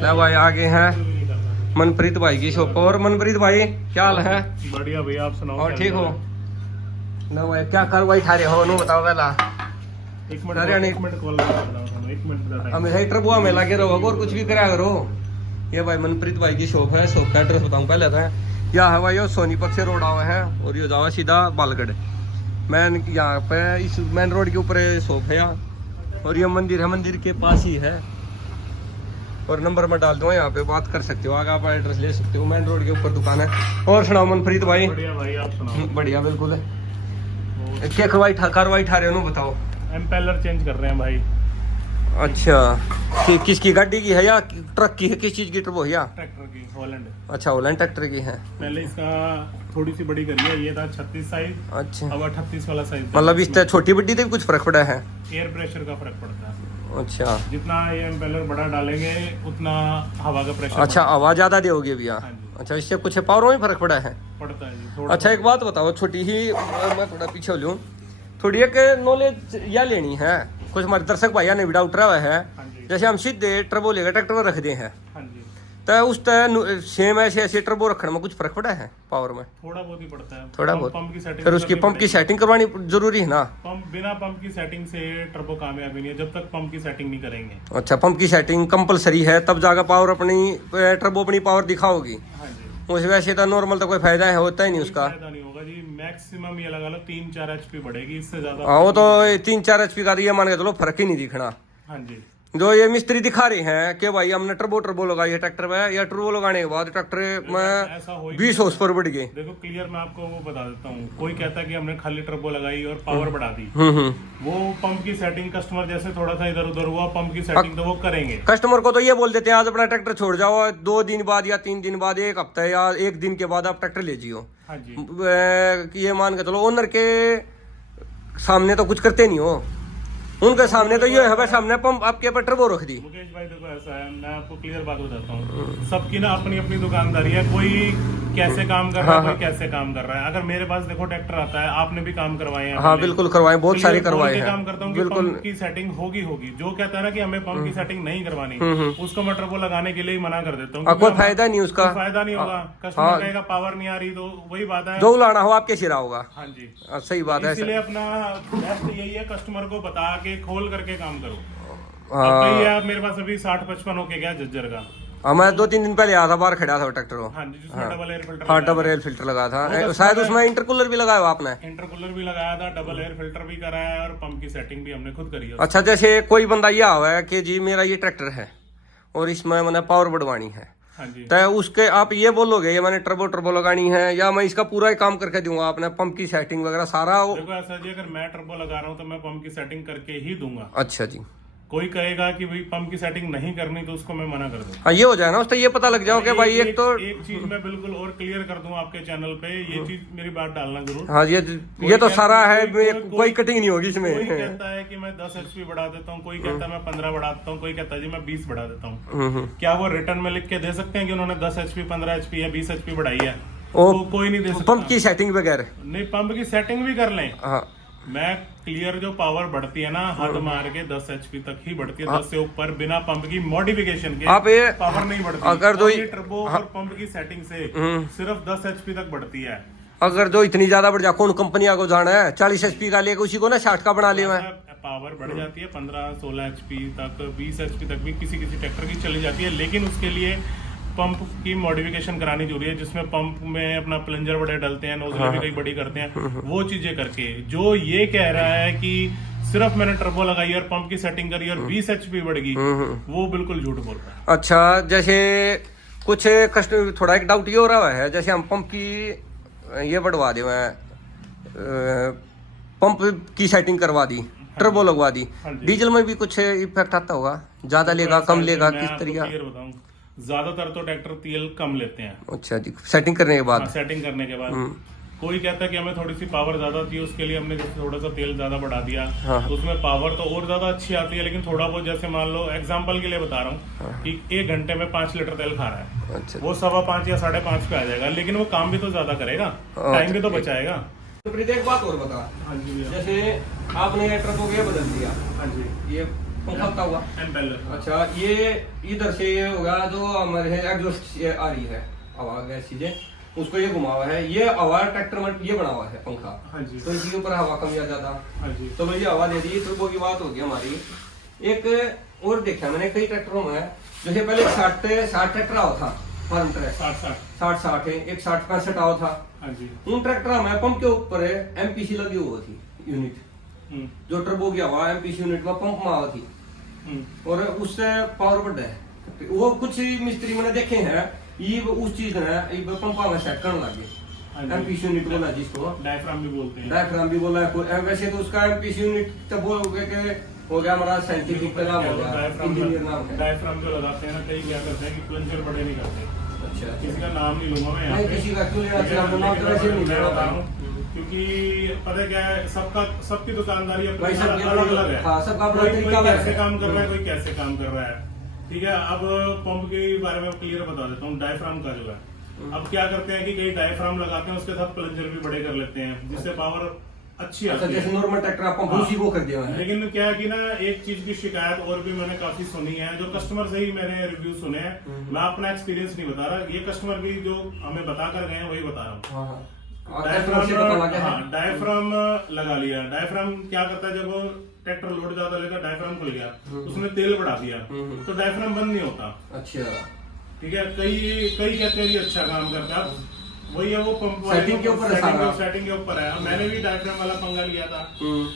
ले भाई आगे हैं मनप्रीत भाई की शॉप। और मनप्रीत भाई क्या हाल है? बढ़िया भैया, आप सुनाओ। और ठीक हो ना भाई? क्या करवाई ठा रहे हो नु बताओ पहला। एक मिनट कॉल कर रहा हूं, 1 मिनट का टाइम। हमें है ट्रबुआ में लगे रहो और कुछ भी करा करो। ये भाई मनप्रीत भाई की शॉप है। शॉप का एड्रेस बताऊं पहले तो। यह है भाई सोनीपत से रोड आवा है और ये जावा सीधा बालगढ़। मैन यहाँ पे इस मेन रोड के ऊपर शॉप है यहाँ। और ये मंदिर है, मंदिर के पास ही है। और नंबर में डाल दो, यहाँ पे बात कर सकते हो, आगे आप एड्रेस ले सकते हो। मेन रोड के ऊपर दुकान है। और सुनाओ मनप्रीत भाई? बढ़िया भाई, आप सुनाओ। बढ़िया बिल्कुल है। क्या कार्रवाई ठा रहे हो बताओ? एम्पेलर चेंज कर रहे हैं भाई। अच्छा, किसकी गाड़ी की है या ट्रक की है? किस चीज की ट्रबो है? या ट्रैक्टर की, हॉलैंड। अच्छा, हॉलैंड ट्रैक्टर की है। पहले इसका थोड़ी सी बड़ी करी है, ये था 36 साइज। अच्छा, अब 38 वाला साइज। मतलब इस तरह छोटी बड्डी से भी कुछ फर्क पड़ा है? एयर प्रेशर का फर्क पड़ता है। अच्छा, जितना ये एम्पेलर बड़ा डालेंगे उतना हवा का प्रेशर। अच्छा, आवाज ज्यादा दोगे भैया? हाँ जी। अच्छा, इससे कुछ पावर में फर्क पड़ा है? पड़ता है जी थोड़ा। अच्छा, एक बात बताओ छोटी ही, मैं थोड़ा पीछे लूँ, थोड़ी एक नॉलेज या लेनी है। कुछ हमारे दर्शक भाइया ने भी डाउट रहा है। हाँ जी। जैसे हम सीधे ट्रबो लेकर ट्रैक्टर में रख दे हैं, हाँ जी। तो उस तरह सेम ऐसे ट्रबो रखने में कुछ फर्क पड़ा है पावर में? थोड़ा बहुत ही पड़ता है। थोड़ा बहुत। पंप की सेटिंग, फिर उसकी पंप की सेटिंग करवानी जरूरी है ना? पंप, बिना पंप की सेटिंग से टर्बो कामयाबी नहीं है जब तक पंप की सेटिंग नहीं करेंगे। अच्छा, पंप की सेटिंग कंपलसरी है, तब जाकर पावर अपनी ट्रबो अपनी पावर दिखाओगी। हाँ जी। उस वैसे तो नॉर्मल तो कोई फायदा है होता ही नहीं उसका। फायदा नहीं होगा जी। मैक्सिमम ये लगा लो 3-4 HP बढ़ेगी, इससे ज्यादा। हाँ, वो तो 3-4 HP का तो ये मान के चलो फर्क ही नहीं दिखना। हाँ जी। जो ये मिस्त्री दिखा रहे हैं कि भाई हमने टर्बो लगाई है ट्रैक्टर में, या टर्बो लगाने के बाद ट्रैक्टर में 20 हॉर्स पावर बढ़ गई। देखो क्लियर मैं आपको वो बता देता हूँ। कोई कहता है कि हमने खाली टर्बो लगाई और पावर बढ़ा दी। वो पंप की सेटिंग, कस्टमर जैसे थोड़ा सा इधर उधर हुआ पंप की सेटिंग तो वो करेंगे। कस्टमर को तो ये बोल देते हैं आज अपना ट्रैक्टर छोड़ जाओ, 2 दिन बाद या 3 दिन बाद, 1 हफ्ते या 1 दिन के बाद आप ट्रैक्टर ले जियो। हाँ जी। ये मान के चलो ओनर के सामने तो कुछ करते नहीं हो। उनके सामने तो ये है भाई, सामने पंप आपके ऊपर टर्बो रख दी। मुकेश भाई देखो ऐसा है, मैं आपको क्लियर बात बताता हूँ। सबकी ना अपनी अपनी दुकानदारी है। कोई कैसे काम कर रहा है, कोई कैसे काम कर रहा है। अगर मेरे पास देखो ट्रैक्टर आता है, आपने भी काम करवाए हैं। हाँ बिल्कुल करवाए, बहुत सारे करवाए हैं। काम करता हूँ बिल्कुल। पंप की सेटिंग होगी। जो कहता है ना कि हमें पंप की सेटिंग नहीं करवानी, उसको मैं टर्बो लगाने के लिए ही मना कर देता हूँ। कोई फायदा नहीं उसका। फायदा नहीं होगा। कस्टमर कहेगा पावर नहीं आ रही, तो वही बात है, जो लाना हो आपके सिरा होगा। हाँ जी, सही बात है। इसलिए अपना बेस्ट यही है, कस्टमर को बता के खोल करके काम करो। हाँ, आप मेरे पास अभी 60-55 होके गया जज्जर का। मैं 2-3 दिन पहले आया था, बाहर खड़ा था ट्रैक्टर को। हाँ जी, जिसमें डबल एयर फिल्टर। हाँ, डबल एयर फिल्टर लगा था शायद, उसमें इंटरकूलर भी लगाया हुआ आपने? इंटरकूलर भी लगाया था, डबल एयर फिल्टर भी कराया है और पंप की सेटिंग भी हमने खुद करी है। अच्छा, जैसे कोई बंदा ये हुआ है कि जी मेरा ये ट्रैक्टर है और इसमें मैंने पावर बढ़वानी है, हाँ जी, तो उसके आप ये बोलोगे ये मैंने टर्बो लगानी है, या मैं इसका पूरा ही काम करके दूंगा आपने पंप की सेटिंग वगैरह सारा? देखो ऐसा जी, अगर मैं टर्बो लगा रहा हूँ तो मैं पंप की सेटिंग करके ही दूंगा। अच्छा जी। कोई कहेगा कि भाई पंप की सेटिंग नहीं करनी तो उसको मैं मना कर दूंगा। हाँ, ये हो जाए ना, उससे ये पता लग जाओ कि भाई एक तो एक चीज मैं बिल्कुल और क्लियर कर दूं आपके चैनल पे, ये चीज मेरी बात डालना जरूर। हाँ, ये तो सारा है, कोई कटिंग नहीं होगी इसमें। कोई कहता है कि मैं 10 HP बढ़ा देता हूँ, कोई कहता है मैं 15 बढ़ा देता हूँ, कोई कहता है जी मैं 20 बढ़ा देता हूँ। क्या वो रिटर्न में लिख के दे सकते हैं कि उन्होंने 10 HP, 15 HP या 20 HP बढ़ाई है? वो कोई नहीं दे सकता। पंप की सेटिंग वगैरह नहीं, पंप की सेटिंग भी कर लें। हाँ, मैं क्लियर जो पावर बढ़ती है ना, हद मार के 10 HP तक ही बढ़ती है। 10 से ऊपर बिना पंप की मॉडिफिकेशन के आप ये पावर नहीं बढ़ती। अगर जो टर्बो और पंप की सेटिंग से सिर्फ 10 HP तक बढ़ती है। अगर जो इतनी ज्यादा बढ़ जाए, कौन कंपनियां को जाना है 40 HP का लेके उसी को ना 60 का बना लिया। पावर बढ़ जाती है 15-16 HP तक, 20 HP तक भी किसी किसी ट्रैक्टर की चली जाती है, लेकिन उसके लिए पंप की मॉडिफिकेशन करानी जरूरी है, जिसमें पंप में अपना प्लंजर बड़े डालते हैं, नोजल भी कई बड़ी करते हैं, वो चीजें करके। जो ये कह रहा है कि सिर्फ मैंने टर्बो लगाई और पंप की सेटिंग करी और 20 HP बढ़ गई, वो बिल्कुल झूठ बोल रहा है। अच्छा, जैसे कुछ कस्टमर थोड़ा एक डाउट ये हो रहा है, जैसे हम पंप की ये बढ़वा दे, पंप की सेटिंग करवा दी, टर्बो लगवा दी, डीजल में भी कुछ इफेक्ट आता होगा? ज्यादा लेगा, कम लेगा, किस तरीका? ज्यादातर तो ट्रैक्टर तेल कम लेते हैं। अच्छा जी, सेटिंग करने के बाद? सेटिंग करने के बाद कोई कहता है कि हमें थोड़ी सी पावर ज्यादा थी, उसके लिए हमने जैसे थोड़ा सा तेल ज्यादा बढ़ा दिया, तो उसमें पावर तो और ज्यादा अच्छी आती है, लेकिन थोड़ा बहुत, जैसे मान लो एग्जांपल के लिए बता रहा हूँ कि 1 घंटे में 5 लीटर तेल खा रहा है, अच्छा, वो 5.25 या 5.5 पे आ जाएगा, लेकिन वो काम भी तो ज्यादा करेगा, टाइम भी तो बचाएगा। तो एक बात और बता, जैसे आपने टर्बो ये बदल दिया, हाँ जी, ये पंखा होता हुआ। एम्पेलर। अच्छा, ये इधर से ये होगा जो हमारे एग्जॉस्ट आ रही है हवा गैस चीजें, उसको ये घुमा हुआ है, ये हवा ट्रैक्टर में ये बना हुआ है पंखा। हाँ जी। तो इसके ऊपर हवा कम या ज्यादा। हाँ जी। तो भाई हवा दे दी, तो वो की बात होगी हमारी। एक और देखा मैंने कई ट्रैक्टरों में, जैसे पहले 60 ट्रैक्टर आओ था फार्म ट्रैक, 60 है, एक 60-65 आओ था। हाँ जी। उन ट्रैक्टर में पंप के ऊपर एमपीसी लगी हुई थी यूनिट, जो टर्बो की हवा एमपीसी यूनिट में पंप में आवा थी, और उससे पावर बढ़ है। वो कुछ मिस्त्री मैंने देखे हैं, ये उस चीज ने पंपा में सेट करने लगे। एमपीसी यूनिट बोला जिसको डायफ्राम भी बोलते हैं। डायफ्राम भी बोला है। वैसे तो उसका एमपीसी यूनिट तो बोलोगे कि हो गया हमारा साइंटिफिक का नाम हो गया, इंजीनियर नाम है। डायफ्राम जो लगाते हैं ना, कई क्या करते हैं कि प्लंजर बड़े नहीं करते। अच्छा, किसी का नाम नहीं लूंगा मैं यहाँ नहीं पे। किसी का क्यों लेना चाहिए, नाम तो वैसे नहीं मैं लेना बता रहा हूँ, क्योंकि पता है क्या है, सबकी दुकानदारी भाई सब अलग अलग है। हाँ, सबका अपना कोई तरीका अलग कैसे है। काम कर रहा है, कोई कैसे काम कर रहा है। ठीक है, अब पंप के बारे में क्लियर बता देता हूँ। डायफ्राम का जो है, अब क्या करते हैं कि कई डायफ्राम लगाते हैं, उसके साथ प्लंजर भी बड़े कर लेते हैं, जिससे पावर अच्छी अच्छा, आती जैसे है। नॉर्मल ट्रैक्टर आप पंप उसी को कर दिया है। लेकिन क्या है कि ना, एक चीज की शिकायत और भी मैंने काफी सुनी है, जो कस्टमर से ही मैंने रिव्यू सुने हैं। मैं अपना एक्सपीरियंस नहीं बता रहा, ये कस्टमर भी जो हमें बता कर गए हैं वही बता रहा हूँ। हाँ, हाँ। और customer से पता लगा है। डायफ्राम लगा लिया। डायफ्राम क्या करता है, जब ट्रैक्टर लोड ज्यादा लेगा, डायफ्राम खुल गया, उसने तेल बढ़ा दिया, तो डायफ्राम बंद नहीं होता। अच्छा, ठीक है, कई कहते हैं ये अच्छा काम करता है, वही है वो पंप सेटिंग के ऊपर है सारा। सेटिंग के ऊपर है। मैंने भी डायफ्राम वाला पंगा लिया था,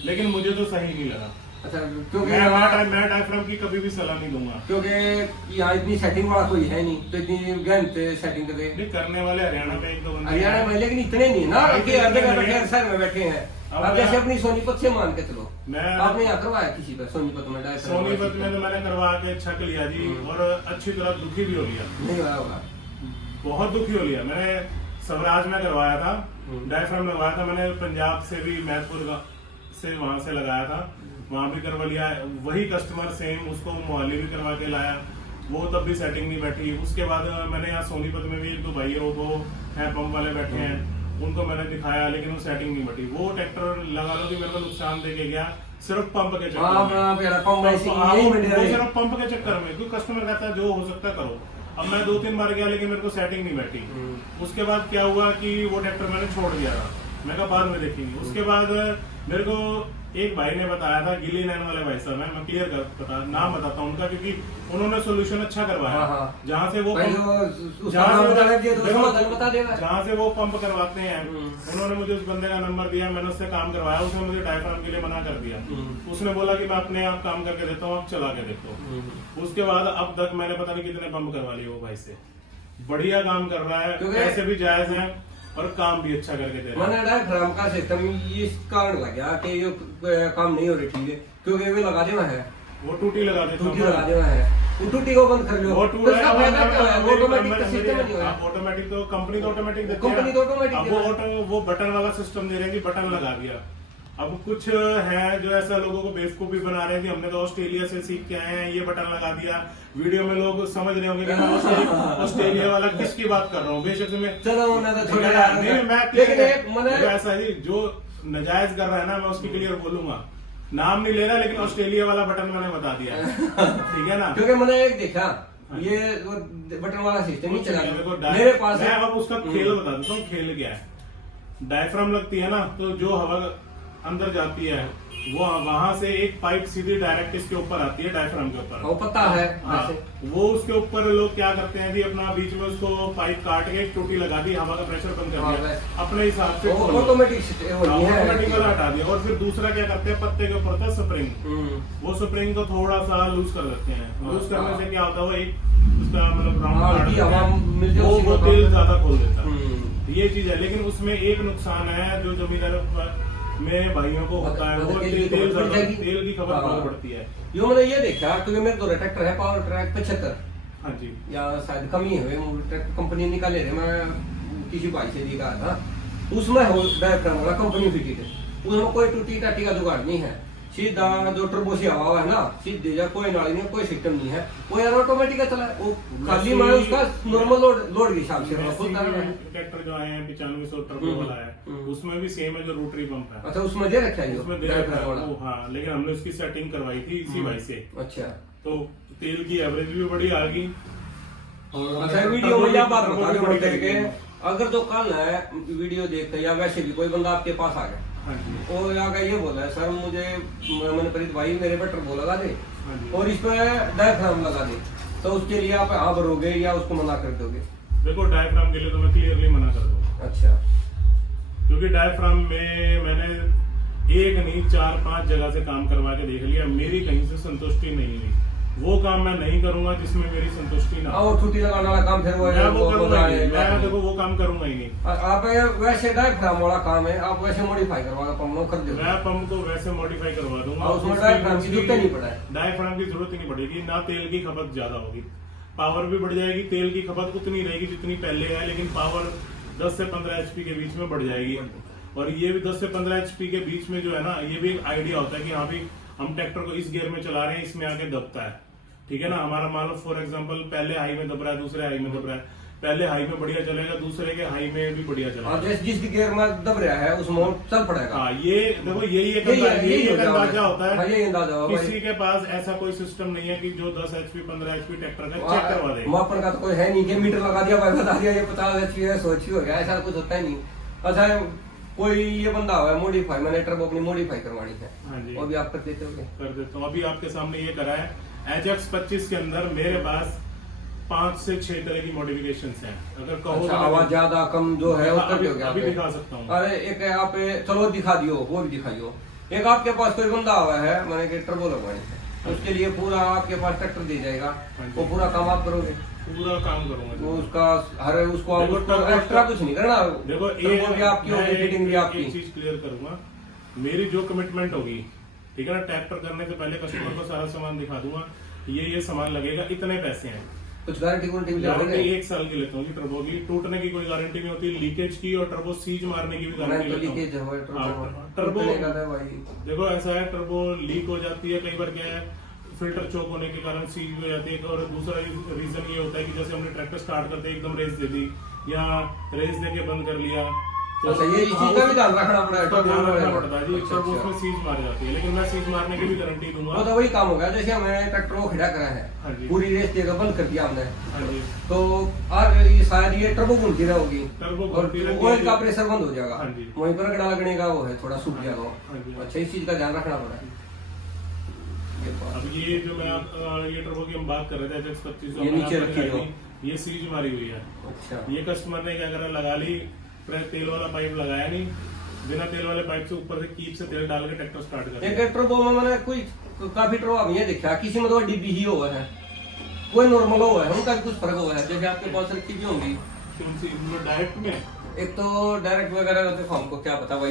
लेकिन मुझे तो सही नहीं लगा। अच्छा, क्योंकि मैं डायफ्राम की कभी भी सलाह नहीं दूंगा, क्योंकि यहाँ इतनी सेटिंग वाला कोई है नहीं, तो इतनी गहन पे सेटिंग करते नहीं करने वाले हरियाणा में 1-2 बंदे हरियाणा हैं। में, लेकिन इतने नहीं ना हाँ, कि हर जगह इतने बैठे नहीं हैं, शहर में बैठे हैं। अब अब जैसे अपनी सोनीपत से मान के चलो, मैं आपने यहाँ करवाया किसी पर सोनीपत में डायफ्राम? सोनीपत में तो मैंने करवा के छक लिया जी, और अच्छी तरह दुखी भी हो लिया। नहीं हुआ होगा। बहुत दुखी हो लिया। मैंने स्वराज में करवाया था, डायफ्राम लगवाया था मैंने, पंजाब से भी, मैदपुर से वहां से लगाया था, वहां भी करवा लिया। वही कस्टमर सेम, उसको मोहाली भी करवा के लाया, वो तब भी सेटिंग नहीं बैठी। उसके बाद मैंने यहाँ सोनीपत में भी 1-2 भाई है, वो 2 है पंप वाले बैठे हैं, उनको मैंने दिखाया, लेकिन वो सेटिंग नहीं बैठी। वो ट्रैक्टर लगा लो कि मेरे को नुकसान दे के गया, सिर्फ पंप के चक्कर में। सिर्फ पंप के चक्कर में, क्योंकि कस्टमर कहता है जो हो सकता है करो। अब मैं 2-3 बार गया, लेकिन मेरे को सेटिंग नहीं बैठी। उसके बाद क्या हुआ कि वो ट्रैक्टर मैंने छोड़ दिया था, मैं कहा बाद में देखेंगे। उसके बाद मेरे को एक भाई ने बताया था, गिली नैन वाले भाई साहब हैं, मैं क्लियर नाम बताता हूँ उनका, क्योंकि उन्होंने सोल्यूशन अच्छा करवाया। जहाँ से वो पंप करवाते हैं, उन्होंने मुझे उस बंदे का नंबर दिया, मैंने उससे काम करवाया। उसने मुझे डायफ्राम के लिए मना कर दिया, उसने बोला कि मैं अपने आप काम करके देता हूँ, आप चला के देखो। उसके बाद अब तक मैंने पता नहीं कितने पंप करवा लिए वो भाई से। बढ़िया काम कर रहा है, पैसे भी जायज हैं और काम भी अच्छा करके दे रहा है। मैंने डायफ्राम का सिस्टम इस कारण लग गया कि ये काम नहीं हो रही, ठीक है, क्योंकि वे लगा देना है, वो टूटी लगा देता टूटी लगा देना है, वो टूटी को बंद कर लो, वो तो इसका फायदा क्या है? वो ऑटोमेटिक सिस्टम नहीं है। ऑटोमेटिक तो कंपनी तो ऑटोमेटिक देती है, कंपनी तो ऑटोमेटिक अब वो बटन वाला सिस्टम दे रहे हैं कि बटन लगा दिया। अब कुछ हैं जो ऐसा लोगों को बेवकूफ भी बना रहे हैं कि हमने तो ऑस्ट्रेलिया से सीख के आए हैं, ये बटन लगा दिया। वीडियो में लोग समझ रहे होंगे कि मैं ऑस्ट्रेलिया वाला किसकी बात कर रहा हूँ। बेशक से मैं चलो उन्हें तो छोड़ नहीं, मैं लेकिन एक मैंने ऐसा है जो नाजायज कर रहा है ना, मैं उसकी क्लियर बोलूंगा, नाम नहीं ले रहा, लेकिन ऑस्ट्रेलिया वाला बटन मैंने बता दिया है। ठीक है ना, क्योंकि मैंने एक देखा ये बटन वाला सिस्टम नहीं चला मेरे पास। मैं अब उसका खेल बता देता हूँ, खेल क्या है। डायफ्राम लगती है ना, तो जो हवा अंदर जाती है, वो वहां से एक पाइप सीधी डायरेक्ट इसके ऊपर आती है, डायफ्राम के ऊपर। वो पता है। हाँ, वो उसके ऊपर लोग क्या करते हैं कि अपना बीच में उसको पाइप काट के टूटी लगा दी, हवा का प्रेशर बंद कर दिया, अपने हिसाब से ऑटोमेटिक वाला हटा दिया। और फिर दूसरा क्या करते हैं, पत्ते के ऊपर था स्प्रिंग, वो स्प्रिंग को थोड़ा सा लूज कर देते हैं। लूज करने से क्या होता है, वो एक उसका मतलब राउंड वो तेल ज्यादा खोल देता है। ये चीज है, लेकिन उसमें एक नुकसान है जो जमींदार में भाइयों को होता है, वो तेल की खपत बहुत बढ़ती है। यो मैंने ये देखा, क्योंकि मेरे दो ट्रैक्टर है, पावर ट्रैक 75। हाँ जी, या शायद कम ही हुए, ट्रैक्टर कंपनी निकाले थे, मैं किसी भाई से दिखा था, उसमें हो डायफ्राम वाला कंपनी फिटेड है, उसमें कोई टूटी टाटी का जुगाड़ नहीं है। सीधा जो टर्बो से हवा है ना सीधे जा, कोई नाली नहीं, कोई सिस्टम नहीं है, वो यार ऑटोमेटिक चला है, वो खाली मैं उसका नॉर्मल लोड के हिसाब से ट्रैक्टर जो आए हैं 9500 टर्बो वाला है, उसमें भी सेम है जो रोटरी पंप है। अच्छा, उसमें दे रखा है, उसमें दे रखा है। हाँ, लेकिन हमने उसकी सेटिंग करवाई थी इसी वजह से। अच्छा, तो तेल की एवरेज भी बड़ी आ गई। अच्छा, वीडियो में यह बात बता रहे हैं कि अगर जो कल है वीडियो देखते या वैसे भी कोई बंदा आपके पास आ गया और आगे ये बोला है सर मुझे मनप्रीत भाई मेरे पे टर्बो लगा दे और इस पे डायफ्राम लगा दे, तो उसके लिए आप हाँ भरोगे या उसको मना कर दोगे? देखो, डायफ्राम के लिए तो मैं क्लियरली मना कर दूंगा। अच्छा, क्योंकि डायफ्राम में मैंने एक नहीं 4-5 जगह से काम करवा के देख लिया, मेरी कहीं से संतुष्टि नहीं हुई। वो काम मैं नहीं करूंगा जिसमें मेरी संतुष्टि ना हो। वो छुट्टी लगाने वाला काम फिर वो करूंगा ही नहीं। मैं देखो वो काम करूंगा ही नहीं। आप वैसे डायफ्राम वाला काम है, आप वैसे मॉडिफाई करवा पंप कर दो। मैं पंप को वैसे मॉडिफाई करवा दूंगा, उसमें डायफ्राम की जरूरत नहीं पड़ा है। डायफ्राम की जरूरत ही नहीं पड़ेगी, ना तेल की खपत ज्यादा होगी, पावर भी बढ़ जाएगी। तेल की खपत उतनी रहेगी जितनी पहले है, लेकिन पावर 10 से 15 HP के बीच में बढ़ जाएगी। और ये भी 10 से 15 HP के बीच में जो है ना, ये भी एक आइडिया होता है कि हाँ भी हम ट्रैक्टर को इस गियर में चला रहे हैं, इसमें आके दबता है, ठीक है ना। हमारा मान लो फॉर एग्जांपल पहले हाई में दब रहा है, दूसरे हाई में दब रहा है, पहले हाई में बढ़िया चलेगा, दूसरे के हाई में भी बढ़िया चलेगा। जिस गियर में दब रहा है उसमें चल पड़ेगा। हाँ, ये देखो यही एक अंदाजा होता है। यही अंदाजा होगा। किसी के पास ऐसा कोई सिस्टम नहीं है कि जो 10 HP 15 HP ट्रैक्टर का चेक करवा दे। मापन का तो कोई है नहीं कि मीटर लगा दिया भाई बता दिया ये 50 HP है 100 HP हो गया, ऐसा कुछ होता ही नहीं। अच्छा, कोई ये बंदा हुआ है मॉडिफाई, मैंने ट्रबो अपनी मॉडिफाई करवानी है, हाँ जी, वो भी आप कर देते हो? कर देता हूँ। अभी आपके सामने ये करा है HX 25 के अंदर मेरे पास 5 से 6 तरह की मॉडिफिकेशंस हैं। अगर कहो अच्छा, आवाज ज्यादा कम जो है वो कर दोगे? अभी दिखा सकता हूँ। अरे एक आप चलो दिखा दियो, वो भी दिखाइयो। एक आपके पास कोई बंदा हुआ है मैंने कि ट्रबो लगवानी है, उसके लिए पूरा आपके पास ट्रैक्टर दे जाएगा, वो पूरा काम आप करोगे? पूरा काम करूंगा वो उसका हर उसको एक्स्ट्रा कुछ नहीं करना। देखो ये आपकी होगी, फिटिंग भी आपकी। एक चीज क्लियर करूंगा, मेरी जो कमिटमेंट होगी, ठीक है ना, ट्रैक्टर करने से पहले कस्टमर को सारा सामान दिखा दूंगा, ये सामान लगेगा, इतने पैसे हैं। कुछ गारंटी गारंटी 1 साल की लेता हूँ टर्बो की, टूटने की कोई गारंटी नहीं होती, लीकेज की और टर्बो सीज मारने की भी गारंटी लेता हूँ। टर्बो देखो ऐसा है, टर्बो लीक हो जाती है कई बार, क्या है फिल्टर चोक होने के कारण सीज हो जाती है। और दूसरा रीजन ये होता है कि जैसे हमने ट्रैक्टर स्टार्ट करते एकदम रेस दे दी या रेस देके बंद कर लिया, तो अच्छा, ये चीज का भी ध्यान रखना पड़ता है जी। टर्बो उसमें सीज मार जाती है, लेकिन मैं सीज मारने की भी गारंटी दूंगा। तो वही काम होगा जैसे हमने ट्रैक्टर को खड़ा करा है, पूरी रेस देकर बंद कर दिया हमने, तो और शायद ये टर्बो घूमती रहेगी, ऑयल का प्रेशर बंद हो जाएगा, वहीं पर गड़ा लगने का वो है, थोड़ा सूख जाएगा। अच्छा, इस चीज का ध्यान रखना पड़ा है। अब ये जो मैं ये टर्बो की हम बात कर रहे थे HX 25, ये नीचे रखी हो, ये सीज मारी हुई है। अच्छा, ये कस्टमर ने क्या करा, लगा ली, तेल वाला पाइप लगाया नहीं, बिना तेल वाले पाइप से ऊपर से कीप से तेल डाल के ट्रैक्टर स्टार्ट कर दिया। टर्बो में मैंने कोई काफी टर्बो अभी ये देखा, किसी में तो डीबी ही हुआ है, कोई नॉर्मल हुआ है, उनका भी कुछ फर्क हुआ है। जैसे आपके पास रखी भी होंगी डायरेक्ट में, एक तो डायरेक्ट वगैरह तो हमको क्या पता भाई,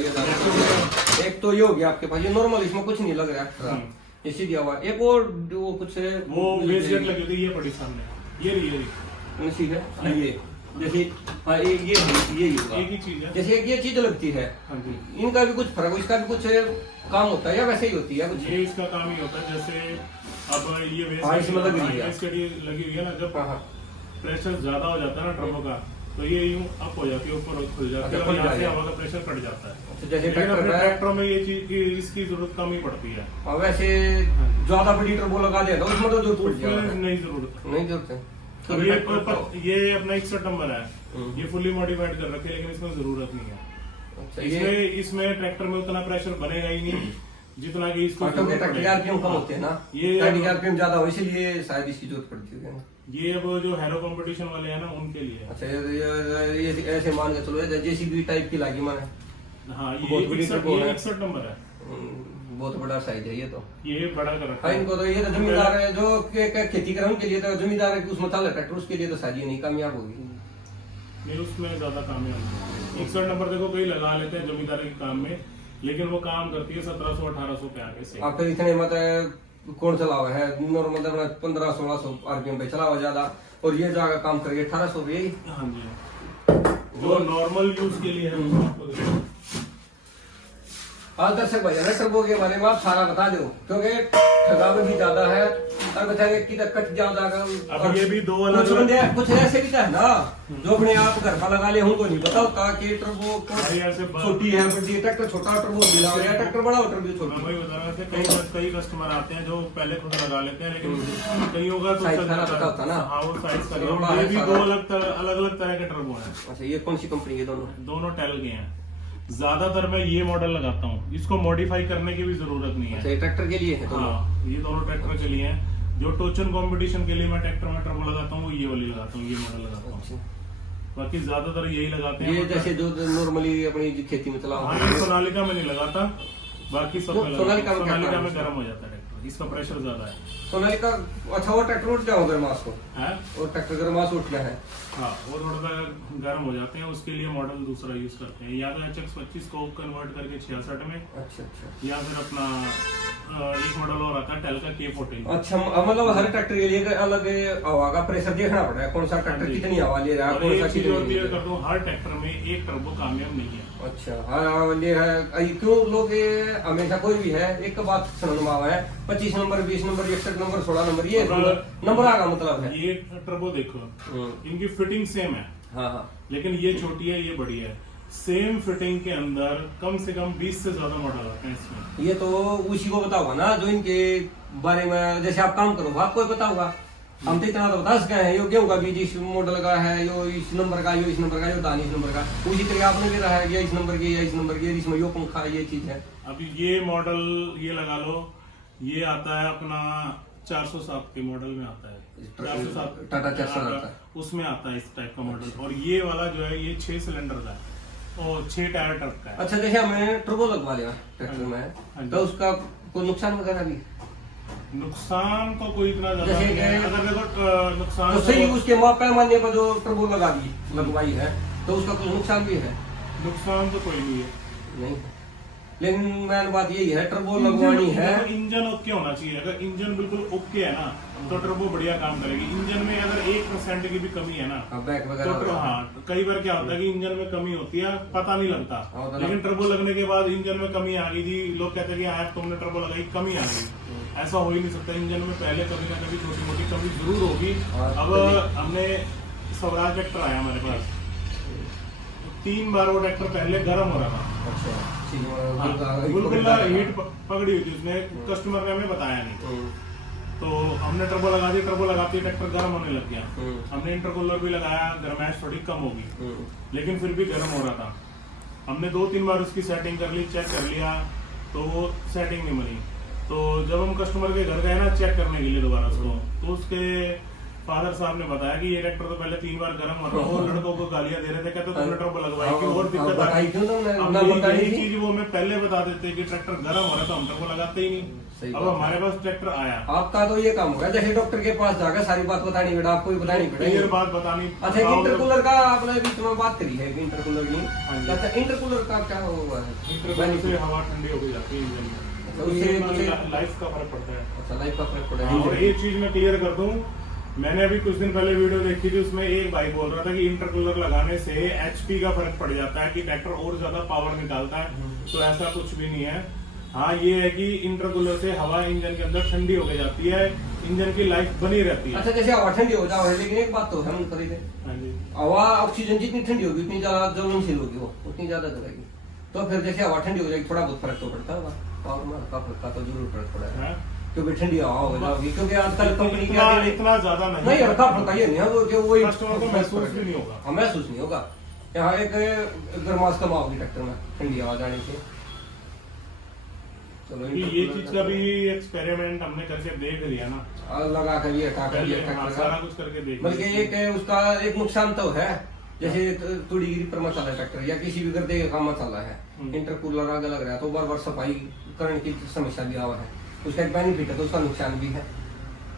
एक तो ये हो गया आपके पास ये नॉर्मल, इसमें कुछ नहीं लग रहा है, इसी दिया हुआ। एक और वो कुछ वो वेस्ट जेट लगी थी, ये पड़ी सामने, ये ठीक है, ये जैसे ये एक ही चीज है, जैसे एक ये चीज लगती है, इनका भी कुछ फर्क, इसका भी कुछ काम होता है या वैसे ही होती है कुछ? ये इसका काम ही होता है, जैसे अब ये वेस्ट लगी हुई है ना, जब प्रेशर ज्यादा हो जाता है ना टर्बो का, तो ये यूं अप हो जाती है, ऊपर खुल जाती है, और यहाँ से हवा का प्रेशर कट जाता है। जैसे ट्रैक्टरों में ये चीज की इसकी जरूरत कम ही पड़ती है। और वैसे ज्यादा बड़ी टर्बो लगा दिया उसमें तो नहीं जरूरत है। ये अपना 61 नंबर है, ये फुली मॉडिफाइड कर रखे, लेकिन इसमें जरूरत नहीं है। इसमें ट्रैक्टर में उतना प्रेशर बनेगा ही नहीं जितना कि इसको आरपीएम कम होते हैं ना, ये आरपीएम ज्यादा हो, इसलिए शायद इसकी जरूरत पड़ती है। ये अब जो हेरो कंपटीशन वाले हैं ना, उनके लिए। अच्छा, ये ऐसे मान के चलो जेसीबी टाइप की लगी मैंने। हाँ, ये 61 नंबर है, बहुत बड़ा साइज है ये तो, ये बड़ा कर रखा है। इनको तो ये तो जमींदार है जो खेती कर उनके लिए तो जमींदार है, उसमें चल ट्रैक्टर उसके लिए तो शायद ये नहीं कामयाब होगी, नहीं उसमें ज्यादा कामयाब है। 61 नंबर देखो कई लगा लेते हैं जमींदार के काम में, लेकिन वो काम करती है 1700-1800 पे आगे से। आप फिर इतने मतलब कौन चला हुआ है नॉर्मल 1500-1600 आरपीएम पे चला हुआ ज्यादा, और ये जाकर काम करेगी 1800 पे। हाँ जी, जो नॉर्मल यूज के लिए है। आज दर्शक भाई टर्बो के बारे में आप सारा बता दो, क्योंकि ठगाव भी ज्यादा है और बेचारे की कट ज्यादा। अब ये भी दो अलग कुछ बंदे कुछ ऐसे भी है ना जो अपने आप घर पर लगा ले, उनको नहीं पता होता कि टर्बो छोटी है बड़ी, ट्रैक्टर छोटा टर्बो मिला हो, ट्रैक्टर बड़ा हो टर्बो छोटा। वही बता रहा था, कई कस्टमर आते हैं जो पहले खुद लगा लेते हैं, लेकिन कईयों का तो चल जाता होता ना। हाँ, वो साइज का ये भी दो अलग अलग तरह के टर्बो हैं। अच्छा, ये कौन सी कंपनी के? दोनों टेल के हैं। ज्यादातर मैं ये मॉडल लगाता हूँ, इसको मॉडिफाई करने की भी जरूरत नहीं है। अच्छा, ये ट्रैक्टर के लिए है दोनों? हाँ, ये दोनों ट्रैक्टर के लिए हैं। जो टोचन कंपटीशन के लिए मैं ट्रैक्टर में टर्बो लगाता हूँ, ये वाली लगाता हूँ, ये मॉडल लगाता हूँ। बाकी ज्यादातर यही लगाते हैं। ये जैसे जो नॉर्मली अपनी खेती में चला। हाँ, ये सोनालिका में नहीं लगाता, बाकी सब में सोनालिका में गर्म हो जाता है ट्रैक्टर, इसका प्रेशर ज्यादा है। सोनालिका अच्छा, वो ट्रैक्टर उठ जाओ गर्मास को है, और ट्रैक्टर गर्मास उठना है। हाँ, वो थोड़ा सा गर्म हो जाते हैं, उसके लिए मॉडल दूसरा यूज करते हैं, या तो HX25 को कन्वर्ट करके 66 में। अच्छा, या फिर अपना एक मॉडल और आता है टेल का K14। अच्छा, मतलब हर ट्रैक्टर के लिए अलग हवा का प्रेशर देखना पड़ता है, कौन सा ट्रैक्टर कितनी हवा ले रहा है, कौन सा कितनी कर दूं, हर ट्रैक्टर में एक टर्बो कामयाब नहीं है। अच्छा, हाँ, ये है क्यों लोग हमेशा कोई भी है एक बात सुनवा है, 25 नंबर 20 नंबर 61 नंबर 16 नंबर, ये नंबर का मतलब है। ये टर्बो देखो, इनकी फिटिंग सेम है। हाँ, लेकिन ये छोटी है, ये बड़ी है। सेम फिटिंग के अंदर कम से कम 20 से ज्यादा मॉडल आते हैं इसमें। ये तो उसी को पता होगा ना जो इनके बारे में, जैसे आप काम करो आपको पता होगा, हम तो इतना तो बता सके हैं, यो गेहूं का बीज इस मॉडल का है, यो इस नंबर का, यो इस नंबर का, यो दान इस नंबर का। उसी तरह आपने भी रहा है कि इस नंबर की या इस नंबर की, इसमें यो पंखा ये चीज है। अब ये मॉडल ये लगा लो, ये आता है अपना 407 के मॉडल में आता है, 407 टाटा 407 आता है, उसमें आता है इस टाइप का मॉडल। और ये वाला जो है ये 6 सिलेंडर का है और 6 टायर ट्रक का है। अच्छा, जैसे हमें टर्बो लगवा लिया ट्रैक्टर में, तो उसका कोई नुकसान वगैरह भी? नुकसान तो कोई इतना ज्यादा जैसे नहीं है। अगर देखो नुकसान तो सही उसके पैमाने पर जो टर्बो लगवाई है, तो उसका कोई नुकसान भी है? नुकसान तो कोई नहीं है। नहीं, लेकिन मेन बात यही है टर्बो लगवानी है। इंजन ओके होना चाहिए। अगर इंजन बिल्कुल ओके है ना, तो टर्बो बढ़िया काम करेगी। इंजन में अगर 1% की भी कमी है ना, बैक तो वगैरह, हाँ, कई बार क्या होता है कि इंजन में कमी होती है, पता नहीं लगता। लेकिन टर्बो लगने के बाद इंजन में कमी आ गई थी, लोग कहते हैं कि हाँ तुमने टर्बो लगाई, कमी आ गई। ऐसा हो ही नहीं सकता। इंजन में पहले कभी ना कभी छोटी मोटी कमी जरूर होगी। अब हमने स्वराज ट्रैक्टर आया हमारे पास, 3 बार वो ट्रैक्टर पहले गर्म हो रहा था। अच्छा, बिल्कुल हीट पकड़ी हुई थी, उसने कस्टमर ने हमें बताया नहीं। तो हमने टर्बो लगा दी, टर्बो लगाते ट्रैक्टर गर्म होने लग गया। हमने इंटरकूलर भी लगाया, गर्माइश थोड़ी कम होगी, लेकिन फिर भी गर्म हो रहा था। हमने 2-3 बार उसकी सेटिंग कर ली, चेक कर लिया, तो वो सेटिंग नहीं बनी। तो जब हम कस्टमर के घर गए ना चेक करने के लिए दोबारा उसको, तो उसके फादर साहब ने बताया कि ये ट्रैक्टर तो पहले 3 बार गर्म हो रहा था, और लड़कों को गालियां दे रहे थे, कहते तुमने टर्बो लगवाई कि और दिक्कत आ गई। यही चीज वो हमें पहले बता देते कि ट्रैक्टर गर्म हो रहा था, हम टर्बो लगाते ही नहीं। अब हमारे पास ट्रैक्टर आया। आपका तो ये काम होगा जैसे डॉक्टर के पास जाकर सारी बात बतानी बेटा, आपको भी बतानी पड़ेगी, बात बतानी। अच्छा, इंटरकूलर का आपने बीच में बात करी है, इंटरकूलर की। अच्छा, इंटरकूलर का क्या हुआ है? इंटरकूलर से हवा ठंडी हो जाती है इंजन में, उससे लाइफ का फर्क पड़ता है। अच्छा, लाइफ का फर्क पड़ता है। और एक चीज मैं क्लियर कर दूं, मैंने अभी कुछ दिन पहले वीडियो देखी थी, उसमें एक भाई बोल रहा था कि इंटरकूलर लगाने से HP का फर्क पड़ जाता है, कि ट्रैक्टर और ज्यादा पावर निकालता है। तो ऐसा कुछ भी नहीं है। हाँ, ये है कि इंटरकूलर से हवा इंजन के अंदर ठंडी हो जाती है, इंजन की लाइफ बनी रहती है। अच्छा, जैसे हवा ठंडी हो जाओ, लेकिन एक बात तो हम करी थे, हवा ऑक्सीजन जितनी ठंडी होगी उतनी ज्यादा ज्वलनशील होगी, वो उतनी ज्यादा जलेगी। तो फिर जैसे हवा ठंडी हो जाएगी, थोड़ा बहुत फर्क तो पड़ता होगा, पावर में का तो जरूर फर्क पड़ेगा, क्योंकि ठंडी हवा हो जाएगी। क्योंकि आजकल कंपनी के इतना ज्यादा नहीं हल्का फुल्का ये नहीं है, वो जो वही कस्टमर को महसूस भी नहीं होगा। महसूस नहीं होगा। यहाँ एक गर्मास कम होगी ट्रैक्टर में ठंडी हवा जाने से। चलो, ये चीज का भी एक्सपेरिमेंट हमने करके देख लिया ना, लगा कर ये सारा कुछ करके देख। बल्कि एक उसका एक नुकसान तो है, जैसे थोड़ी गिरी पर मसाला है ट्रैक्टर या किसी भी गर्दे का मसाला है, इंटरकूलर आगे लग रहा है, तो बार बार सफाई करने की समस्या भी आवा है। उसका एक बेनिफिट है, तो उसका नुकसान भी है।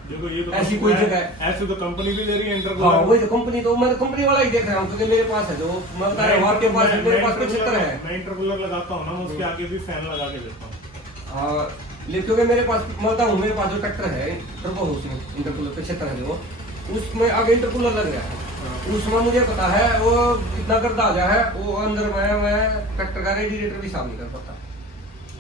देखो ये तो ऐसी कोई जगह है, ऐसे तो कंपनी भी दे रही है इंटरकूलर। हाँ, वही तो कंपनी, तो मैं कंपनी वाला ही देख रहा हूँ, क्योंकि मेरे पास है जो मैं बता रहा हूँ, आपके पास मेरे पास 75 है। मैं इंटरकूलर लगाता हूँ ना, उसके आगे भी फैन लगा के देता हूँ। क्योंकि मेरे पास मैं बताऊँ, मेरे पास जो ट्रैक्टर है टर्बो उसमें इंटरकूलर 75 है, जो उसमें आगे इंटरकूलर लग रहा है, उसमें मुझे पता है वो इतना गर्दा आ गया है, वो अंदर मैं ट्रैक्टर का रेडिएटर भी साफ नहीं कर पाता।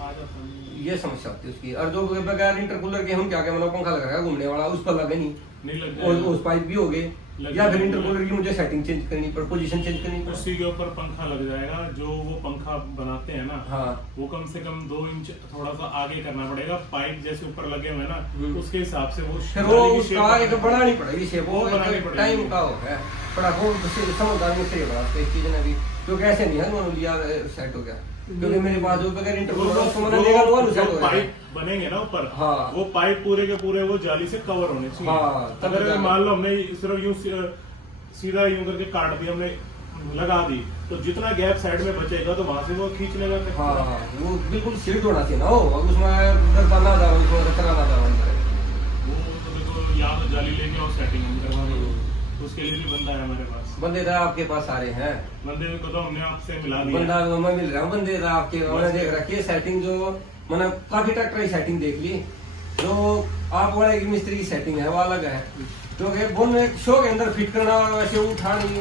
आ जाता है। ये समस्या होती है उसकी। और जो बगैर इंटरकूलर के हम क्या क्या मतलब पंखा लग रहा है घूमने वाला, उस पर लगे नहीं लग और जाएगा। उस पाइप भी हो गए, लग या फिर जाएगा। इंटरकूलर की मुझे सेटिंग चेंज करनी पड़, पोजीशन चेंज करनी पड़। उसी के ऊपर पंखा लग जाएगा। जो वो पंखा बनाते हैं ना, हाँ वो कम से कम 2 इंच थोड़ा सा आगे करना पड़ेगा। पाइप जैसे ऊपर लगे हुए ना, उसके हिसाब से वो फिर वो जाली की उसका shape एक बढ़ानी पड़ेगी शेप, वो वो बनानी पड़ेगी। टाइम का हो है बड़ा, वो समझदार मिस्त्री है बड़ा इस चीज ने भी, क्योंकि ऐसे नहीं है उन्होंने लिया सेट हो गया। क्योंकि मेरे पास जो बगैर इंटरकूलर उसको मैंने देखा तो वो सेट हो गया। पाइप बनेंगे ना ऊपर, हाँ। वो पाइप पूरे के पूरे वो जाली से कवर होने चाहिए। हाँ, तब अगर जाके- मान लो हमने सिर्फ यूं सीधा यूं करके काट दिया, हमने लगा दी, तो जितना गैप साइड में बचेगा तो वहां से वो खींच लेगा। हाँ वो बिल्कुल सीट होना चाहिए ना, हो अब उसमें दर्द ना जाओ, उसमें कचरा ना जाओ अंदर। वो तो देखो या तो जाली लेके और सेटिंग हम करवा देंगे, उसके लिए भी बंदा है हमारे पास। बंदे तो आपके पास आ रहे हैं, बंदे को तो हमने आपसे मिला दिया। बंदा मैं मिल रहा हूँ, बंदे तो आपके मैंने देख रखी है सेटिंग, जो मैंने काफी ट्रैक्टर की सेटिंग देख ली। जो आप वाले की मिस्त्री की सेटिंग है वो अलग है, क्योंकि वो में शो के अंदर फिट करना वैसे उठानी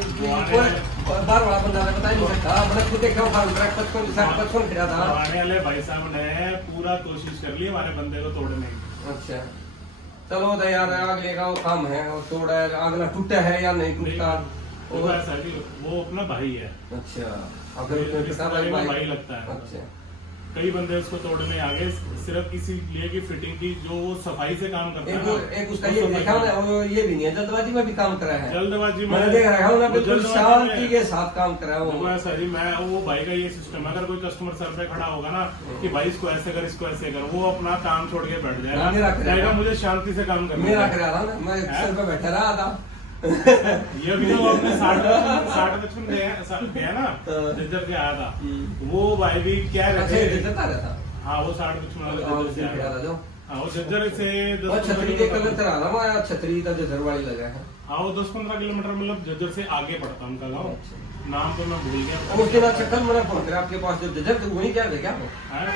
बार वाला बंदा ने बता ही नहीं सकता। मैंने खुद देखा ट्रैक 55 खड़ा था। आने वाले भाई साहब ने पूरा कोशिश कर ली हमारे बंदे को तोड़ने की। अच्छा चलो तो यार अगले का वो काम है, और थोड़ा अगला टूटा है या नहीं टूटा वो ऐसा कि वो अपना भाई है। अच्छा अगर उसमें पिता रिश्तेदारी में भाई भाई लगता है। अच्छा कई बंदे उसको तोड़ने आगे सिर्फ इसीलिए की फिटिंग की, जो वो सफाई से काम करता है ना, एक उसका वो ये सफाई देखा करता है। ना, वो ये भी नहीं है जल्दबाजी में भी काम करा है। जल्दबाजी में मैंने देख रहा है वो बिल्कुल जल्दबाजी शांति में- के साथ काम करा है देखो वो। ऐसा जी, मैं वो भाई का ये सिस्टम है, अगर कोई कस्टमर सर पे खड़ा होगा ना कि भाई इसको ऐसे कर इसको ऐसे कर, वो अपना काम छोड़ के बैठ मेरा जाएगा, करेगा। कहेगा मुझे शांति से काम करना मेरा है। करा था ना, मैं सर पे बैठा रहा था। ये भी तो आपने 60-55 गया ना, जज्जर के आया था वो भाई भी क्या अच्छा रहते ये देता रहता। हाँ वो 60-55 वाले और जज्जर से उसमें खड़ा आया था जो। था। हाँ वो जज्जर से और 10-15 छतरी देख कर किलोमीटर, चला रहा मैं, छतरी तो जजर वाली लगा है। हाँ वो 10-15 किलोमीटर मतलब जज्जर से आगे पड़ता उनका गाँव। नाम तो मैं भूल गया। और उसके बाद कल मैंने फोन करा आपके पास, जो जजर थे वही क्या थे क्या वो? हाँ?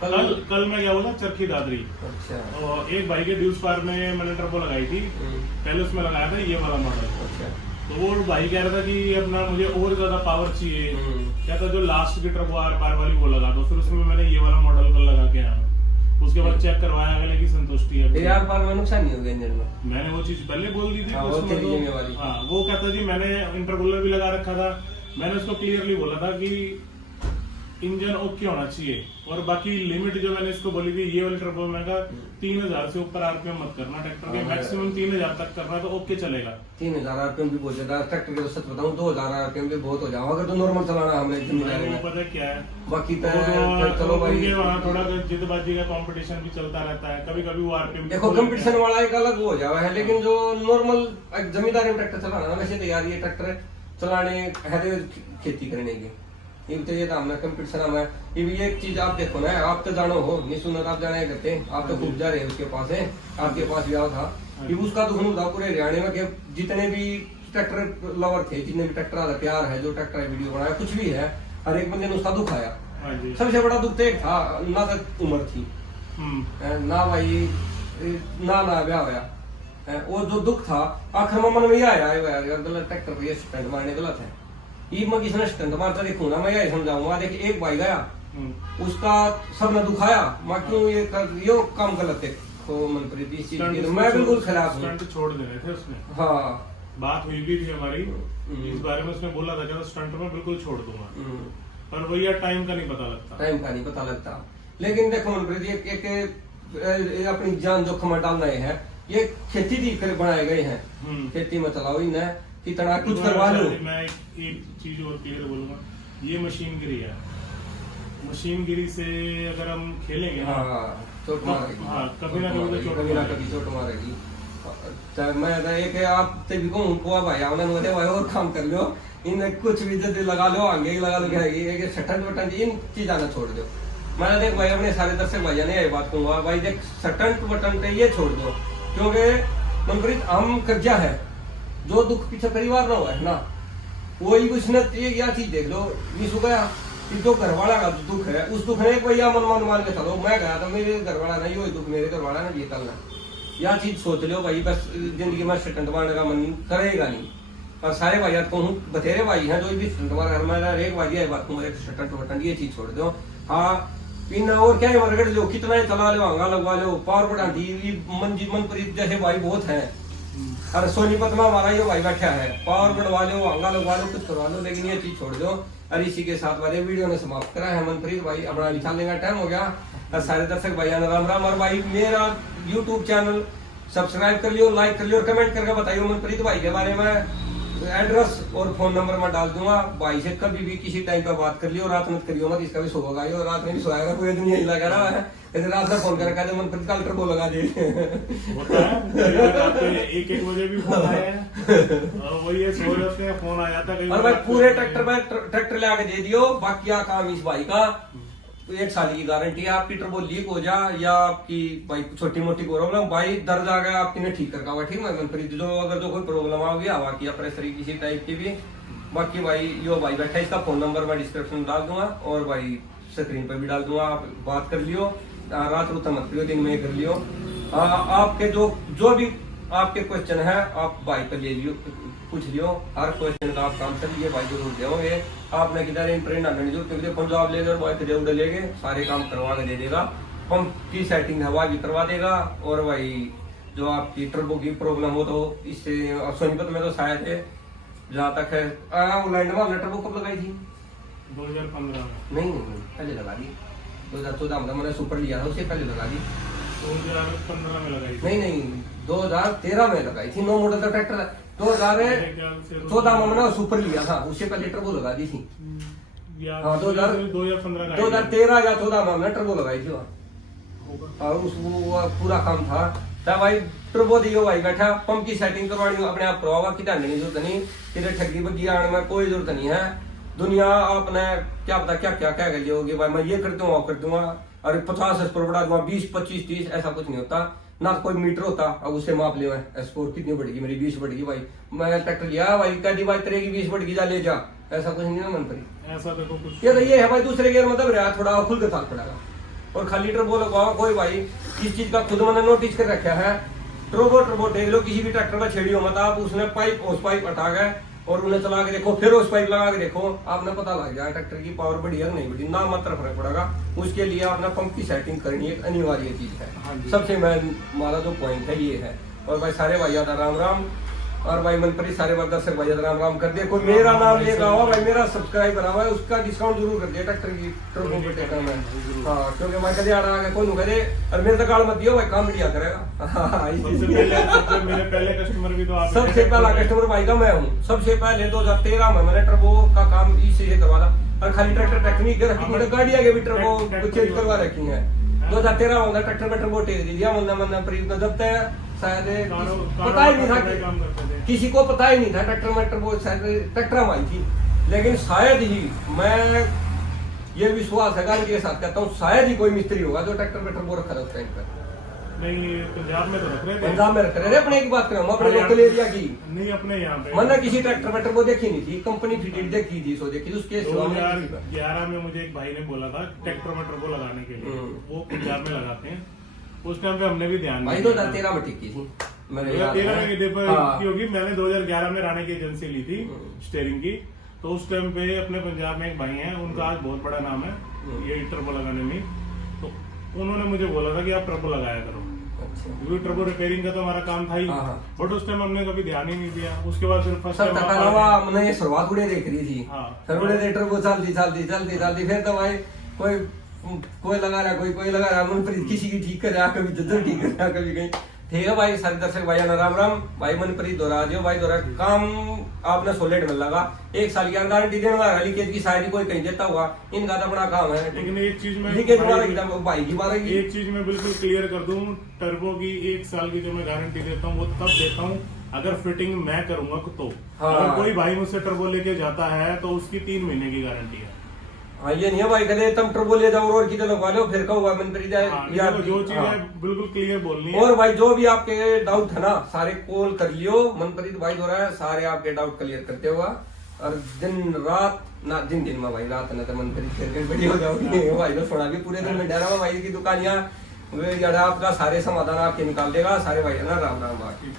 कल मैं गया हुआ था चरखी दादरी, अच्छा और एक भाई के ड्यूस फार में मैंने टर्बो लगाई थी। पहले उसमें लगाया था ये वाला मॉडल, अच्छा तो वो भाई कह रहा था कि अपना मुझे और ज्यादा पावर चाहिए, क्या था जो लास्ट की टर्बो आर पार वाली वो लगा दो। फिर उसमें मैंने ये वाला मॉडल कल लगा के आया, उसके बाद चेक करवाया, अगले की संतुष्टि है। यार पार में नुकसान नहीं हो गया इंजन में। मैंने वो चीज पहले बोल दी थी हाँ, कि वो उसमें तेरी तो- जिम्मेवारी। हाँ वो कहता जी मैंने इंटरकूलर भी लगा रखा था, मैंने उसको क्लियरली बोला था कि इंजन ओके होना चाहिए, और बाकी लिमिट जो मैंने इसको बोली थी ये वाली टर्बो में का 3000 से ऊपर आरपीएम मत करना ट्रैक्टर के, मैक्सिमम 3000 तक करना तो ओके चलेगा। 3000 आरपीएम भी बहुत ज्यादा, ट्रैक्टर के तो सच बताऊं 2000 आरपीएम भी बहुत हो जाओ अगर तो नॉर्मल चलाना हमने जिम्मेदारी वो में। पता क्या है, बाकी तो वो चलो भाई उनके वहाँ थोड़ा जिदबाजी का कंपटीशन भी चलता रहता है, कभी कभी वो आरपीएम देखो कंपटीशन वाला एक अलग वो हो जावा है, लेकिन जो नॉर्मल जमींदारी में ट्रैक्टर चलाना ना, वैसे तो यार ये ट्रैक्टर चलाने है तो खेती करने के, ये तो ये हमने कंपटीशन में ये भी एक चीज आप देखो ना, आप तो जानो हो नहीं सुना आप जाने करते, आप तो खूब जा रहे हो उसके पास है, आपके पास ब्याह था कि उसका दुख था पूरे हरियाणा में कि जितने भी ट्रैक्टर लवर थे, जितने भी ट्रैक्टर वाला प्यार है, जो ट्रैक्टर वीडियो बनाया कुछ भी है, हर एक बंदे ने उसका दुख आया। हाँ जी। सबसे बड़ा दुख तो एक था, ना तो उम्र थी ना भाई, ना ब्याह होया, वो जो दुख था आखिर में मन में यह आया यार गलत ट्रैक्टर पे ये स्टंट मारने गलत है, ये मैं किसने स्टंट मारता देखूं ना, मैं यही समझाऊंगा। देखिए एक भाई गया उसका सबने दुखाया, मैं क्यों ये काम गलत है तो मनप्रीत इस चीज की मैं बिल्कुल खिलाफ हूँ। स्टंट छोड़ देने थे उसने, हाँ बात हुई भी थी हमारी इस बारे में, उसने बोला था कि स्टंट में बिल्कुल छोड़ दूंगा, पर वही यार टाइम का नहीं पता लगता, टाइम का नहीं पता लगता। लेकिन देखो मनप्रीत एक अपनी जान जोखिम में डालना है, ये खेती दी कर बनाए गए हैं, खेती में चलाओ इन्हें कितना कुछ करवा लो। मैं एक चीज और क्लियर बोलूंगा, ये मशीनगिरी है, मशीनगिरी से अगर हम खेलेंगे ना, हाँ चोट मारेगी, हाँ, कभी ना कभी तो चोट कभी ना मारेगी। कभी चोट मारेगी। तो मैं तो एक आप ते भी कहूँ को भाई आपने बोले भाई और काम कर लो, इन कुछ भी जल्दी लगा लो, आगे ही लगा लो, क्या ये सटन वटन इन चीज़ ना छोड़ दो। मैं देख भाई अपने सारे दर्शक भाई ने यही बात कहूँगा भाई, देख सटन वटन ये छोड़ दो, क्योंकि मनप्रीत हम कर्जा है, जो दुख पीछे परिवार ना हुआ है ना, वही उसने यह चीज देख लो, यीशु गया कि जो घरवाला का दुख है उस दुख ने भैया मन मान के चलो, मैं गया था मेरे घरवाला नहीं, वही दुख मेरे घरवाला ने ये करना, यह चीज सोच लो भाई, बस जिंदगी में स्टंट मारने का मन करेगा नहीं। और सारे भाई कहूँ बथेरे भाई हैं जो भी स्टंट मार, मैं एक भाई बात कहूँ स्टंट वटन ये चीज छोड़ दो। हाँ पीना और क्या है मरगड़ लो, कितना ही चला लो, हंगा लगवा लो, पावर बढ़ा दी। मनप्रीत जैसे भाई बहुत हैं, और सोनीपत में हमारा ये भाई बैठा है, पावर बढ़वा लो, हंगा लगवा लो, कुछ करवा लो, लेकिन ये चीज छोड़ दो। और इसी के साथ वाले वीडियो ने समाप्त करा है। मनप्रीत भाई अपना निकालने का टाइम हो गया, और सारे दर्शक भाई राम राम। और भाई मेरा यूट्यूब चैनल सब्सक्राइब कर लियो, लाइक कर लियो, और कमेंट करके बताइए मनप्रीत भाई के बारे में। एड्रेस और फोन नंबर मैं डाल दूंगा, भाई से कभी भी किसी टाइम पे बात कर लियो, रात मत करियो मत, इसका भी सुबह लगाइयो, रात में भी सोएगा कोई आदमी यही लगा रहा है, ऐसे रात में फोन करके मनप्रीत का टर्बो लगा दे। होता है, एक बजे भी फोन आया है, और वही है, सो रहे हैं, फोन आ जाता है। और भाई पूरे ट्रैक्टर ले आके दे दियो, बाकी का काम इस भाई का। तो 1 साल की गारंटी है, आपकी टर्बो लीक हो जा या आपकी भाई छोटी मोटी प्रॉब्लम, भाई दर्द आ गया आपने ठीक कर का ठीक है मनप्रीत। जो अगर जो कोई प्रॉब्लम आ गई हवा की या प्रेशर की किसी टाइप की भी, बाकी भाई यो भाई बैठा है, इसका फोन नंबर मैं डिस्क्रिप्शन में डाल दूंगा, और भाई स्क्रीन पर भी डाल दूंगा, आप बात कर लियो, रात रुत मत करियो, दिन में कर लियो। आपके जो भी आपके क्वेश्चन है आप भाई पर ले लियो, पूछ लियो, हर क्वेश्चन का आप काम कर लिए, भाई जरूर देंगे। आपने किधर प्रेरणा करनी जरूरत, क्योंकि पंजाब ले गए, भाई किधर उधर ले गए, सारे काम करवा के दे देगा। पंप की सेटिंग हवा की करवा देगा, और भाई जो आपकी टर्बो की प्रॉब्लम हो तो इससे सोनीपत में तो शायद है, जहाँ तक है ऑनलाइन में हमने टर्बो कब लगाई थी? 2015 में। नहीं पहले लगा दी, 2014 में मैंने सुपर लिया था, उससे पहले लगा दी। 2015 में लगाई थी। नहीं 2013 में लगाई थी, 9 मॉडल का ट्रैक्टर। 2014 में मैंने सुपर लिया था, उससे पहले टर्बो लगा दी थी। हाँ 2013 या 14 में हमने टर्बो लगाई थी वहाँ, और वो पूरा काम था। तब भाई टर्बो दियो भाई बैठा, पंप की सेटिंग करवानी अपने आप करवाओगा, कि ढांडने की जरूरत नहीं, किधर ठगी बग्गी आने में कोई जरूरत नहीं है। दुनिया आपने क्या पता क्या क्या क्या कर लियोगे, भाई मैं ये कर दूंगा वो कर दूंगा, और 50 स्कोर बढ़ा दूंगा, 20 25 30, ऐसा कुछ नहीं होता ना। कोई मीटर होता अब उससे माप ले, स्कोर कितनी बढ़ेगी मेरी, 20 बढ़ेगी भाई, मैं ट्रैक्टर लिया भाई कह दी भाई तेरे की 20 बढ़ेगी, जा ले जा, ऐसा कुछ नहीं है मनप्रीत। ऐसा देखो कुछ ये है भाई, दूसरे गेयर मतलब रहा थोड़ा खुल के साथ पड़ेगा, और खाली टर्बो लगाओ। कोई भाई इस चीज का खुद मैंने नोटिस कर रखा है, टर्बो देख लो, किसी भी ट्रैक्टर में छेड़ियो मत आप, उसने उस पाइप हटा गए और उन्हें चला के देखो, फिर उस पाइप लगा के देखो, आपने पता लग जाएगा ट्रैक्टर की पावर बढ़ी है नहीं बढ़ी, ना मात्र फर्क पड़ेगा। उसके लिए आपने पंप की सेटिंग करनी एक अनिवार्य चीज है, सबसे हमारा जो पॉइंट है ये है। और भाई सारे भाई राम राम, और भाई मनप्रीत सारे दर्शक भाई राम राम कर दे। कोई मेरा नाम लेगा हुआ भाई, मेरा सब्सक्राइबर हुआ है, उसका डिस्काउंट जरूर कर दिया ट्रैक्टर की टर्बो पे टेकर में। हाँ क्योंकि मैं कदे आड़ा आगे कोई करे, और मेरे तो गाल मत दियो भाई, काम बढ़िया करेगा। मेरे पहले कस्टमर भी तो आप, सबसे पहला कस्टमर भाई का मैं हूँ। सबसे पहले 2013 में मैंने टर्बो का काम इससे करवा था, और खाली ट्रैक्टर नहीं कर रखी, मैंने गाड़ी आगे भी टर्बो चेंज करवा रखी है। 2013 में ट्रैक्टर में टर्बो टेक दिया, मतलब प्रीत ने, जब तक शायद पता ही नहीं था, किसी को पता ही नहीं था ट्रैक्टर में टर्बो, शायद ट्रैक्टर में आई थी, लेकिन शायद ही, मैं ये विश्वास है गारंटी के साथ कहता हूँ, शायद ही कोई मिस्त्री होगा जो ट्रैक्टर में टर्बो रखा था उस टाइम पर। नहीं पंजाब में तो रख रहे थे, पंजाब में रख रहे थे, अपने की बात करें, अपने लोकल एरिया की नहीं, अपने यहाँ पे मैंने किसी ट्रैक्टर में टर्बो देखी नहीं थी, कंपनी फिटेड देखी थी, सो देखी उसके 2011 में मुझे एक भाई ने बोला था ट्रैक्टर में टर्बो लगाने के लिए, वो पंजाब में लगाते हैं, उस टाइम पे हमने भी ध्यान भाई 2013 में ठीक की थी, मैंने 2011 में राणे की एजेंसी ली थी स्टीयरिंग की, तो उस टाइम पे अपने पंजाब में एक भाई हैं, उनका आज बहुत बड़ा नाम है ये टर्बो लगाने में, तो उन्होंने मुझे बोला था कि आप टर्बो लगाया करो, क्योंकि टर्बो रिपेयरिंग का तो हमारा काम था ही, बट उस टाइम हमने कभी ध्यान ही नहीं दिया। उसके बाद फिर फर्स्ट टाइम हमने ये शुरुआत उड़े देख रही थी, फिर टर्बो चलती फिर तो भाई कोई लगा रहा, कोई लगा रहा, मनप्रीत किसी की ठीक कर रहा, कभी जिधर ठीक कर रहा, कभी कहीं। ठीक है भाई सारे दर्शक भाई राम राम। भाई मनप्रीत दोहरा दियो भाई, दोहरा काम आपने सोलिड में लगा, 1 साल की गारंटी देने वाला, लीकेज की शायद कोई कहीं देता होगा, इनका तो अपना काम है। लेकिन एक चीज में लीकेज भाई की मारेगी, एक चीज मैं बिल्कुल क्लियर कर दूं, टर्बो की 1 साल की जो मैं गारंटी देता हूँ वो तब देता हूँ अगर फिटिंग मैं करूंगा तो। अगर कोई भाई मुझसे टर्बो लेके जाता है तो उसकी 3 महीने की गारंटी है। हाँ ये नहीं है भाई कहते तुम टर्बो ले जाओ और किधर लगवा लो, फिर कहो मनप्रीत या जो चीज है बिल्कुल क्लियर बोलनी है। और भाई जो भी आपके डाउट है ना सारे कॉल कर लियो, मनप्रीत भाई हो रहा है, सारे आपके डाउट क्लियर करते होगा, और दिन रात ना दिन में भाई, रात न तो मनप्रीत फिर बड़ी हो जाओगी भाई, तो थोड़ा भी पूरे दिन में डरा भाई की दुकान यहाँ आपका सारे समाधान आपके निकाल देगा। सारे भाई है ना राम राम भाई।